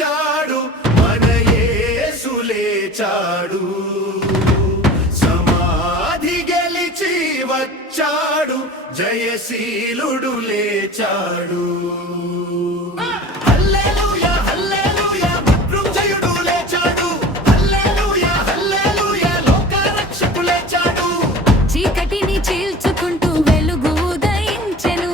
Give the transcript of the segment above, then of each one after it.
వీరిచాడు మన యేసు లేచాడు సమాధి గెలిచి వచ్చాడు జయశీలుడు లేచాడు హల్లెలూయా హల్లెలూయా మృత్యుంజయుడు లేచాడు హల్లెలూయా హల్లెలూయా లోక రక్షకుడు లేచాడు చీకటిని చీల్చుకుంటూ వెలుగు ఉదయించెను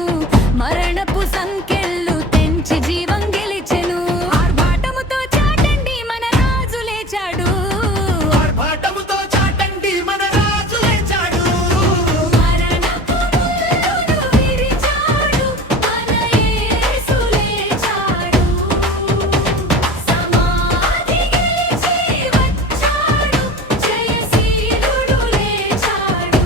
మరణపు సంకెళ్ళు తెంచి జీవం గెలిచెను ఆర్భాటముతో చాటండి మన రాజు లేచాడు ఆర్భాటముతో చాటండి మన రాజు లేచాడు మరణపు ముళ్ళును విరిచాడు మన యేసు లేచాడు సమాధి గెలిచి వచ్చాడు జయశీలుడు లేచాడు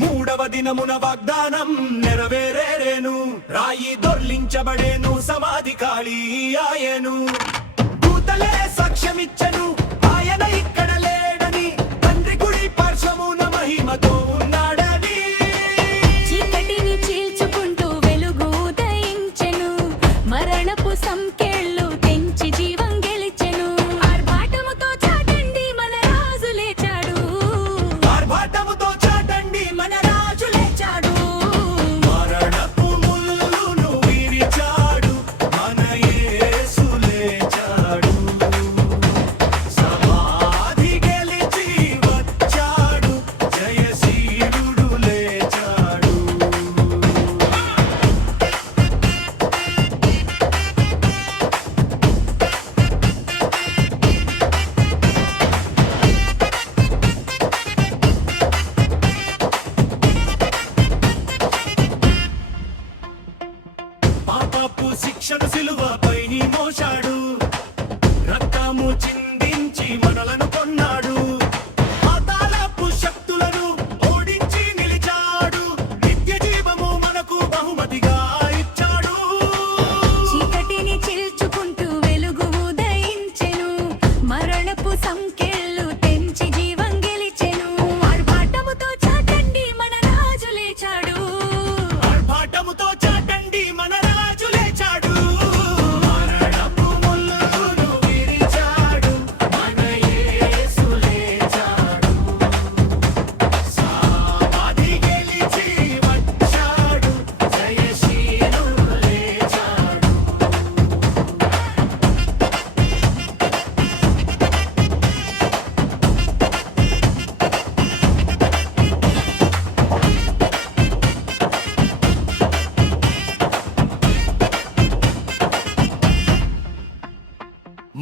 మూడవ దినమున వాగ్దానం నెరవేరేను రాయి దొర్లించబడేను సమాధి ఖాళీ ఆయను దూతలే సాక్ష్యమిచ్చను ఆయన ఇక్కడ లేడని తండ్రి కుడి పార్శ్వమున మహిమతో ఉన్నాడని చీకటిని చీల్చుకుంటూ వెలుగు ఉదయించెను మరణపు సంకెళ్ళు తెంచి జీవం గెలిచెను ఆర్భాటముతో చాటండి మన రాజు లేచాడు ఆర్భాటముతో చాటండి మన రాజు లేచాడు మరణపు ముళ్ళును విరిచాడు మన యేసు లేచాడు సమాధి గెలిచి వచ్చాడు జయశీలుడు లేచాడు పాపపు శిక్షను సిలువపై మోశాడు రక్తము చిందించి మనలను కొన్నాడు పాతాళపు శక్తులను ఓడించి నిలిచాడు నిత్య జీవము మనకు బహుమతిగా ఇచ్చాడు చీకటిని చీల్చుకుంటూ వెలుగు ఉదయించెను మరణపు సంకెళ్ళు తెంచి జీవం గెలిచెను ఆర్భాటముతో చాటండి మన రాజు లేచాడు ఆర్భాటముతో చాటండి మన రాజు లేచాడు మరణపు ముళ్ళును విరిచాడు మన యేసు లేచాడు సమాధి గెలిచి వచ్చాడు జయశీలుడు లేచాడు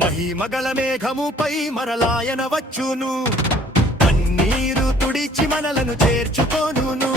మహిమగల మేఘముపై మరలాయన వచ్చును కన్నీరు తుడిచి మనలను చేర్చుకోనును